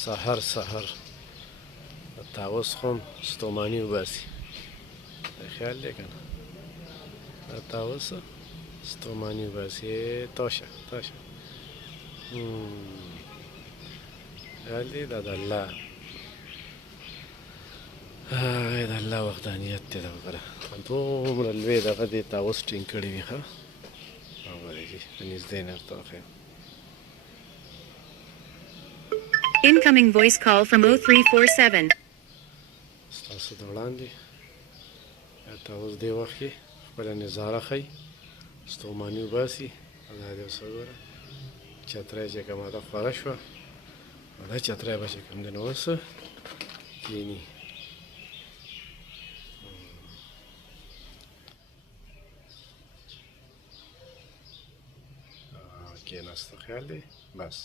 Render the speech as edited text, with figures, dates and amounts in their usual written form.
سحر تاوس خم ستومانی وباسي خیال دی کنه تاوس ستومانی وباسي توشه خیال دی دا د الله د الله وحدانیت دی دا وګوره دومره لوی دغه دی تاوس ټینګ کړی وي ښه وګورئ په نږدې نه ورته وښیم. Incoming voice call from 0347. ستاسو د وړاندې تاوس دې وخت کې خپله نظاره ښیي ستوماني وباسي دا دې اوس وګوره چترۍ چې کومه ده خوره شوه او دا چترۍ به چې کوم دی نو اوس کښېني کېناسته خیال دی بس